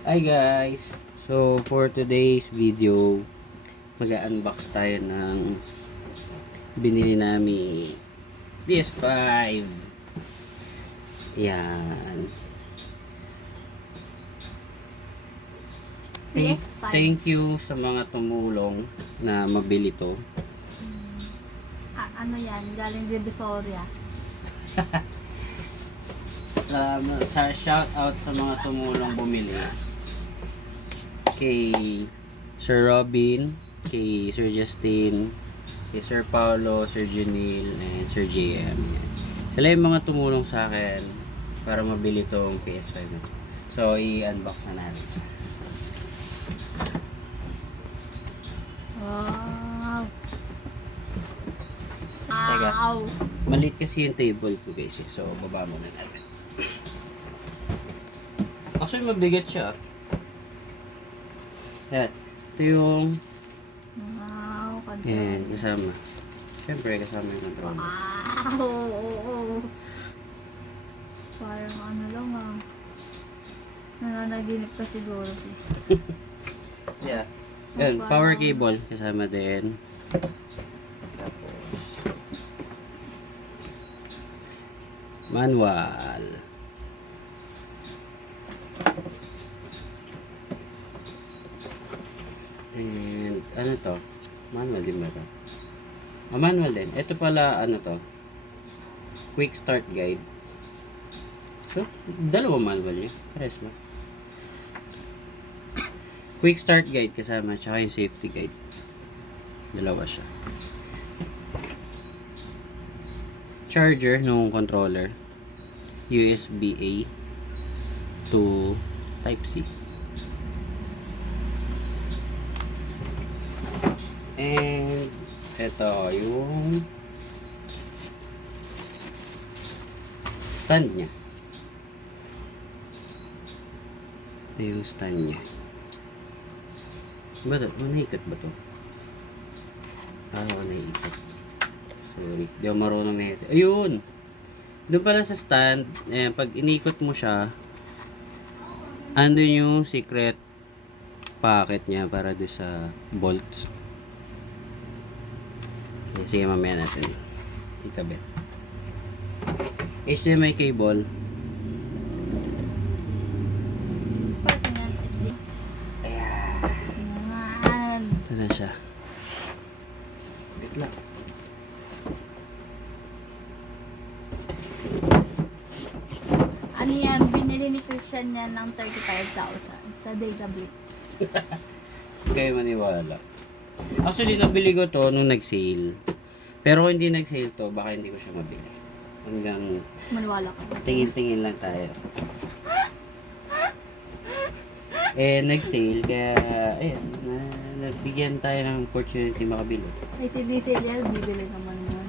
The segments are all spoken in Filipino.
Hi guys! So for today's video, mag-unbox tayo ng binili namin PS5. Yan. PS5. Thank you sa mga tumulong na mabili to. Ano yan? Galing Divisoria. Sa shout out sa mga tumulong bumili. Kay Sir Robin, kay Sir Justin, kay Sir Paulo, Sir Junil, and Sir JM. Yan. Sila yung mga tumulong sa akin para mabili tong PS5 na to. So, i-unbox na natin. Wow! Teka. Wow! Maliit kasi yung table ko guys. So, baba muna natin. Actually, mabigat siya. Yan. Ito yung Wow! yan, kasama. Siyempre, kasama yung controller. Wow! Parang ano lang nananaginip ka siguro. Yeah. Yan, power cable kasama din. Tapos manual. And ano to? Manual din ba to? Manual din. Ito pala ano to? Quick start guide. So, dalawa manual yun. Pares lang. Quick start guide kasama tsaka yung safety guide. Dalawa siya. Charger nung controller. USB-A to Type-C. And ito yung stand niya. Ito yung stand niya. Ba ito? Naikot ba ito? Naikot. Sorry. Di ako marunong na ito. Ayun! Doon pala sa stand, pag inikot mo siya, andun yung secret pocket niya para doon sa bolts. Okay, sige, mamaya natin ikabit. HDMI cable. Person yan, SD. Yan. Ito na siya. Wait lang. Ano yan? Binili ni Christian yan ng 35,000 sa Data Blitz. Kayo maniwala. Actually, nabili ko to nung nag-sale. Pero kung hindi nag-sale to, baka hindi ko siya mabili. Hanggang Maniwala ka. tingin-tingin lang tayo. Nag-sale. Kaya, ayan, nagbigyan tayo ng opportunity makabili. Ay, si Diesel yan, bibili naman yun.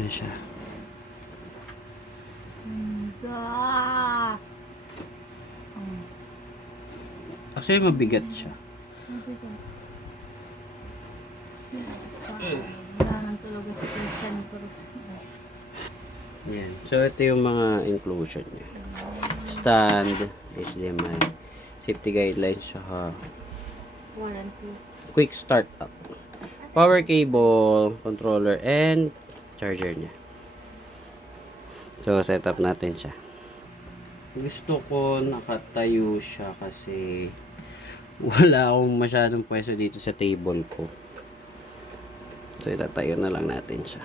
Ano siya? Ah! Actually, mabigat siya. Yes, wala nang tulog si Christian Cruz. Yan. So, ito yung mga inclusion niya. Stand, HDMI, safety guidelines, saka Warranty. quick start up. Power cable, controller, and charger niya. So, set up natin siya. Gusto ko nakatayo siya kasi wala akong masyadong pwesto dito sa table ko. So, itatayo na lang natin siya.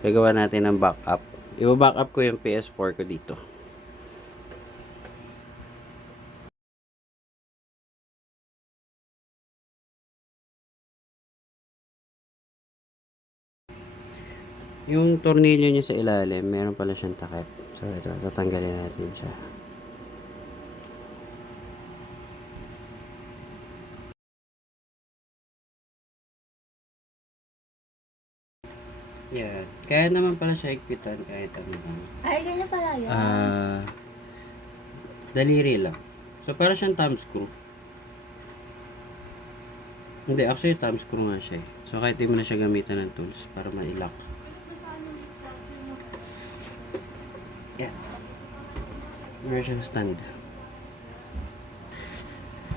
Gagawa natin ng backup. I-backup ko yung PS4 ko dito. Yung tornilyo niya sa ilalim, meron pala siyang takip. So, ito, tatanggalin natin siya. Yan. Kaya naman pala siya ikpitan kahit ano lang. Ay, ganyan pala yun. Daliri lang. So, para siyang thumb screw. Hindi, actually thumb screw nga siya eh. So kahit di mo na siya gamitan ng tools para ma-lock. Yeah. Meron siyang stand.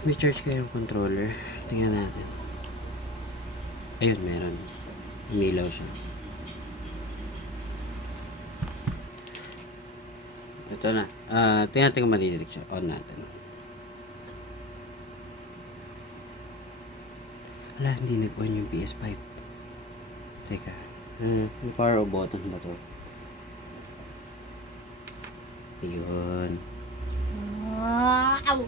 May charge kayong controller. Tingnan natin. Ayun, meron. Umilaw siya. Ito na. Tingnan natin kung madidetect siya. On natin. Wala, hindi nag-on yung PS5. Teka. Yung power o button ba to? Ayun. Wow!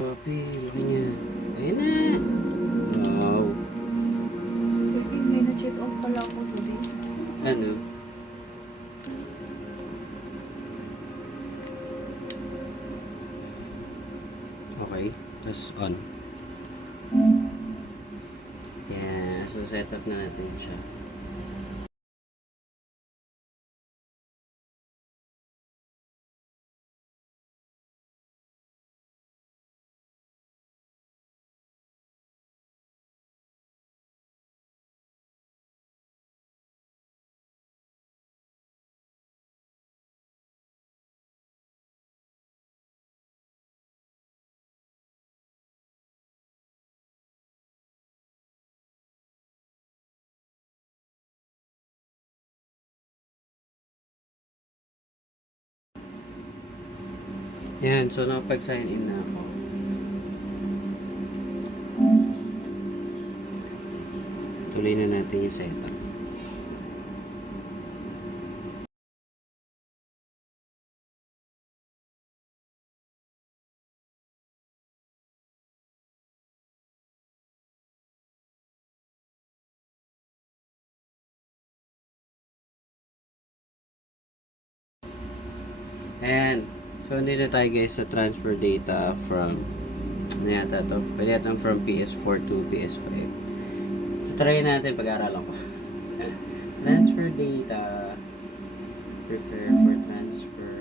Papi, laki niya. Ayun na. Wow. Baby, may na-check out pala ako today. Ano? Okay. Tapos on. Yeah. So, set up na natin siya. Yan. So, nakapag-sign in na ako. Tuloy na natin yung setup. Ayan. So, dito tayo guys sa transfer data from ano yata to? Pwede yata from PS4 to PS5. So, try natin pag-aaralan ko. Transfer data. Prepare for transfer.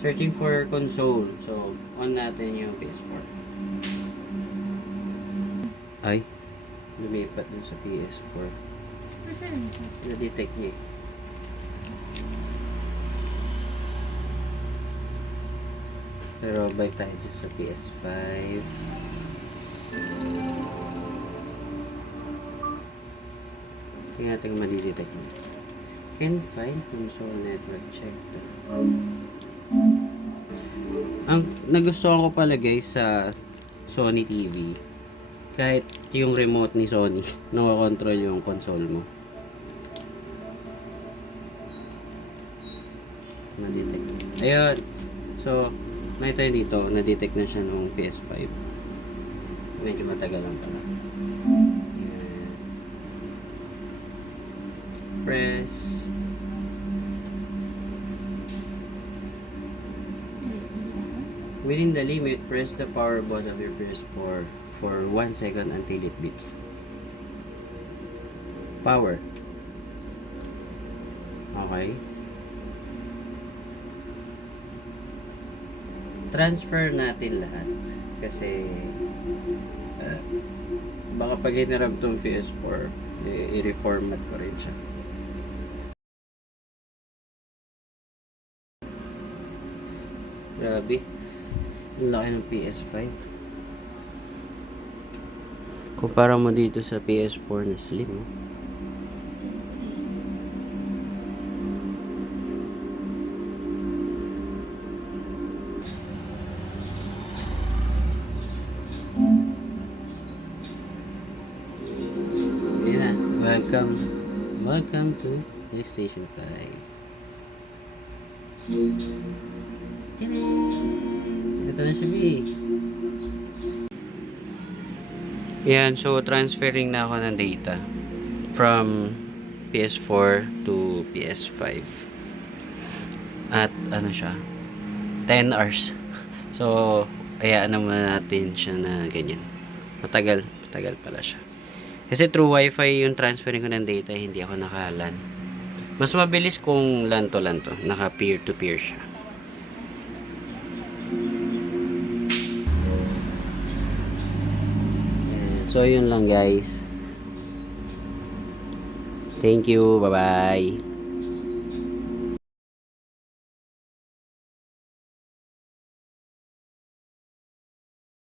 Searching for console. So, on natin yung PS4. Ay. Lumipat dun sa PS4. Na-detect niya. Pero balik tayo dyan sa PS5. Tingnan natin kung madidetect mo. Can find console network check. Ang nagustuhan ko pala guys sa Sony TV, kahit yung remote ni Sony, nakakontrol yung console mo. Na-detect. Ayun. So, may tayo dito, na-detect na siya nung PS5. Medyo matagal lang pala. Ayan. Press. Within the limit, press the power button of your PS4 for 1 second until it beeps. Power. Okay. Transfer natin lahat kasi baka pag hinarap tong PS4 i-reformat ko rin siya. Grabe, ang laki ng PS5 kumpara mo dito sa PS4 na slim, oh. Welcome to PlayStation 5. Ito na siya, B. Yan, so transferring na ako ng data from PS4 to PS5. At ano siya, 10 hours. So, hayaan naman natin siya na ganyan. Matagal pala siya. Kasi through wifi yung transferring ko ng data, hindi ako naka-LAN. Mas mabilis kung LAN to LAN to. Naka peer to peer siya. So, yun lang guys. Thank you. Bye-bye.